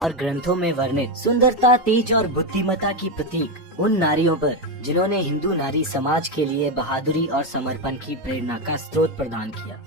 और ग्रंथों में वर्णित सुंदरता, तेज और बुद्धिमत्ता की प्रतीक उन नारियों पर जिन्होंने हिंदू नारी समाज के लिए बहादुरी और समर्पण की प्रेरणा का स्रोत प्रदान किया।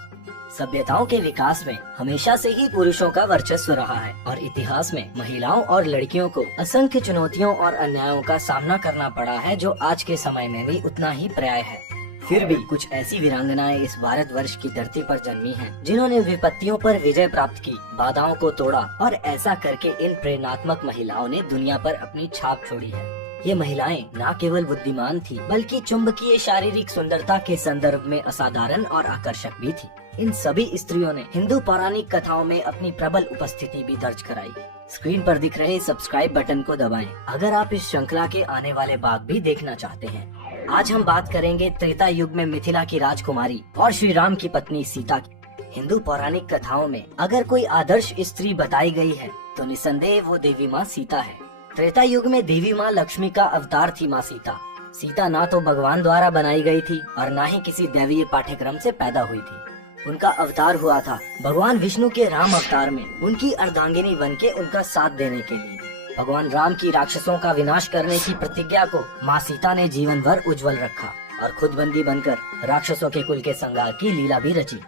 सभ्यताओं के विकास में हमेशा से ही पुरुषों का वर्चस्व रहा है और इतिहास में महिलाओं और लड़कियों को असंख्य चुनौतियों और अन्यायों का सामना करना पड़ा है, जो आज के समय में भी उतना ही पर्याय है। फिर भी कुछ ऐसी वीरांगनाएं इस भारतवर्ष की धरती पर जन्मी हैं, जिन्होंने विपत्तियों पर विजय प्राप्त की, बाधाओं को तोड़ा और ऐसा करके इन प्रेरणात्मक महिलाओं ने दुनिया पर अपनी छाप छोड़ी है। ये महिलाएं न केवल बुद्धिमान थी, बल्कि चुंबकीय शारीरिक सुंदरता के संदर्भ में असाधारण और आकर्षक भी थी। इन सभी स्त्रियों ने हिंदू पौराणिक कथाओं में अपनी प्रबल उपस्थिति भी दर्ज कराई। स्क्रीन पर दिख रहे सब्सक्राइब बटन को दबाएं अगर आप इस श्रृंखला के आने वाले भाग भी देखना चाहते हैं। आज हम बात करेंगे त्रेता युग में मिथिला की राजकुमारी और श्री राम की पत्नी सीता की। हिंदू पौराणिक कथाओं में अगर कोई आदर्श स्त्री बताई गई है तो निसंदेह वो देवी माँ सीता है। त्रेता युग में देवी माँ लक्ष्मी का अवतार थी माँ सीता। सीता ना तो भगवान द्वारा बनाई गई थी और ना ही किसी दैवीय पाठ्यक्रम से पैदा हुई थी। उनका अवतार हुआ था भगवान विष्णु के राम अवतार में उनकी अर्धांगिनी बनके उनका साथ देने के लिए। भगवान राम की राक्षसों का विनाश करने की प्रतिज्ञा को माँ सीता ने जीवन भर उज्जवल रखा और खुद बंदी बनकर राक्षसों के कुल के संहार की लीला भी रची।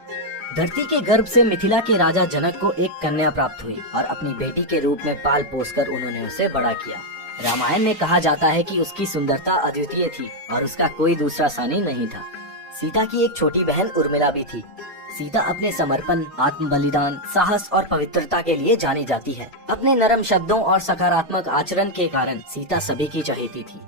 धरती के गर्भ से मिथिला के राजा जनक को एक कन्या प्राप्त हुई और अपनी बेटी के रूप में पाल पोसकर उन्होंने उसे बड़ा किया। रामायण में कहा जाता है कि उसकी सुंदरता अद्वितीय थी और उसका कोई दूसरा सानी नहीं था। सीता की एक छोटी बहन उर्मिला भी थी। सीता अपने समर्पण, आत्म बलिदान, साहस और पवित्रता के लिए जानी जाती है। अपने नरम शब्दों और सकारात्मक आचरण के कारण सीता सभी की चहेती थी।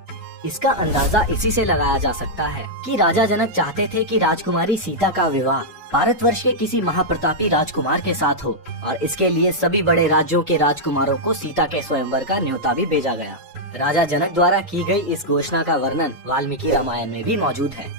इसका अंदाजा इसी से लगाया जा सकता है कि राजा जनक चाहते थे कि राजकुमारी सीता का विवाह भारतवर्ष के किसी महाप्रतापी राजकुमार के साथ हो और इसके लिए सभी बड़े राज्यों के राजकुमारों को सीता के स्वयंवर का न्योता भी भेजा गया। राजा जनक द्वारा की गई इस घोषणा का वर्णन वाल्मीकि रामायण में भी मौजूद है।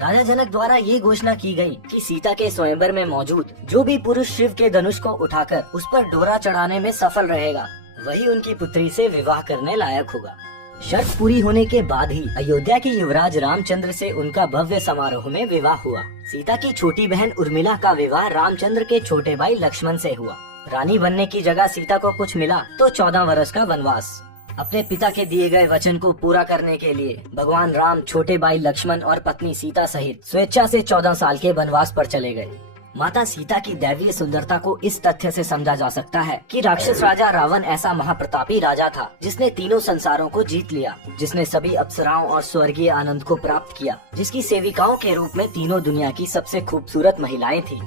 राजा जनक द्वारा ये घोषणा की गई कि सीता के स्वयंवर में मौजूद जो भी पुरुष शिव के धनुष को उठाकर उस पर डोरा चढ़ाने में सफल रहेगा, वही उनकी पुत्री से विवाह करने लायक होगा। शर्त पूरी होने के बाद ही अयोध्या के युवराज रामचंद्र से उनका भव्य समारोह में विवाह हुआ। सीता की छोटी बहन उर्मिला का विवाह रामचंद्र के छोटे भाई लक्ष्मण से हुआ। रानी बनने की जगह सीता को कुछ मिला तो 14 वर्ष का वनवास। अपने पिता के दिए गए वचन को पूरा करने के लिए भगवान राम छोटे भाई लक्ष्मण और पत्नी सीता सहित स्वेच्छा से 14 साल के वनवास पर चले गए। माता सीता की दैवीय सुंदरता को इस तथ्य से समझा जा सकता है कि राक्षस राजा रावण ऐसा महाप्रतापी राजा था जिसने तीनों संसारों को जीत लिया, जिसने सभी अप्सराओं और स्वर्गीय आनंद को प्राप्त किया, जिसकी सेविकाओं के रूप में तीनों दुनिया की सबसे खूबसूरत महिलाएं थी।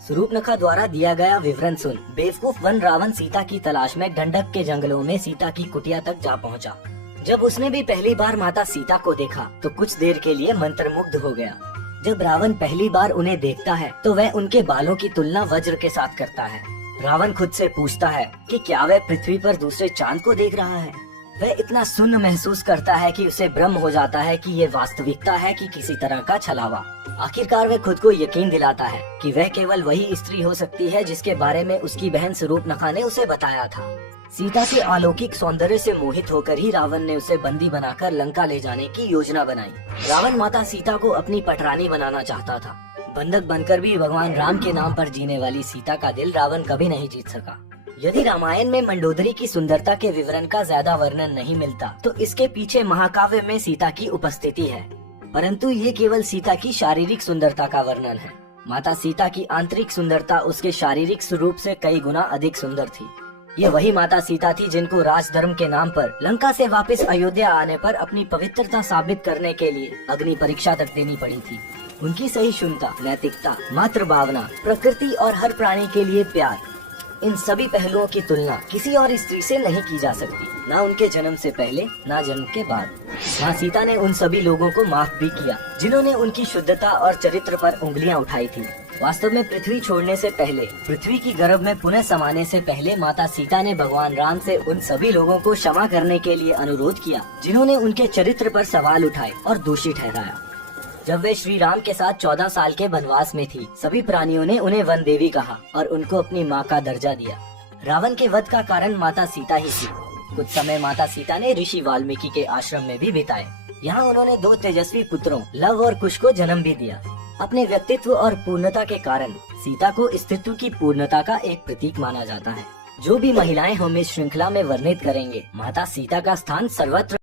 स्वरूपनखा द्वारा दिया गया विवरण सुन बेवकूफ वन रावण सीता की तलाश में गंडक के जंगलों में सीता की कुटिया तक जा पहुंचा। जब उसने भी पहली बार माता सीता को देखा तो कुछ देर के लिए मंत्रमुग्ध हो गया। जब रावण पहली बार उन्हें देखता है तो वह उनके बालों की तुलना वज्र के साथ करता है। रावण खुद से पूछता है कि क्या वह पृथ्वी पर दूसरे चांद को देख रहा है। वह इतना सुन्न महसूस करता है कि उसे भ्रम हो जाता है कि ये वास्तविकता है कि किसी तरह का छलावा। आखिरकार वह खुद को यकीन दिलाता है कि वह केवल वही स्त्री हो सकती है जिसके बारे में उसकी बहन स्वरूपनखा ने उसे बताया था। सीता के अलौकिक सौंदर्य से मोहित होकर ही रावण ने उसे बंदी बनाकर लंका ले जाने की योजना बनाई। रावण माता सीता को अपनी पटरानी बनाना चाहता था। बंधक बनकर भी भगवान राम के नाम पर जीने वाली सीता का दिल रावण कभी नहीं जीत सका। यदि रामायण में मंडोदरी की सुंदरता के विवरण का ज्यादा वर्णन नहीं मिलता तो इसके पीछे महाकाव्य में सीता की उपस्थिति है, परंतु ये केवल सीता की शारीरिक सुंदरता का वर्णन है। माता सीता की आंतरिक सुंदरता उसके शारीरिक स्वरूप से कई गुना अधिक सुंदर थी। ये वही माता सीता थी जिनको राजधर्म के नाम पर लंका से वापस अयोध्या आने पर अपनी पवित्रता साबित करने के लिए अग्नि परीक्षा तक देनी पड़ी थी। उनकी सहिष्णुता, नैतिकता, मातृ भावना, प्रकृति और हर प्राणी के लिए प्यार, इन सभी पहलुओं की तुलना किसी और स्त्री से नहीं की जा सकती, ना उनके जन्म से पहले ना जन्म के बाद। माँ सीता ने उन सभी लोगों को माफ भी किया जिन्होंने उनकी शुद्धता और चरित्र पर उंगलियां उठाई थी। वास्तव में पृथ्वी छोड़ने से पहले, पृथ्वी की गर्भ में पुनः समाने से पहले माता सीता ने भगवान राम से उन सभी लोगों को क्षमा करने के लिए अनुरोध किया जिन्होंने उनके चरित्र पर सवाल उठाए और दोषी ठहराया। जब वे श्री राम के साथ 14 साल के वनवास में थी, सभी प्राणियों ने उन्हें वन देवी कहा और उनको अपनी माँ का दर्जा दिया। रावण के वध का कारण माता सीता ही थी। कुछ समय माता सीता ने ऋषि वाल्मीकि के आश्रम में भी बिताए। यहाँ उन्होंने 2 तेजस्वी पुत्रों लव और कुश को जन्म भी दिया। अपने व्यक्तित्व और पूर्णता के कारण सीता को स्त्रीत्व की पूर्णता का एक प्रतीक माना जाता है। जो भी महिलाएं हम इस श्रृंखला में वर्णित करेंगे, माता सीता का स्थान सर्वत्र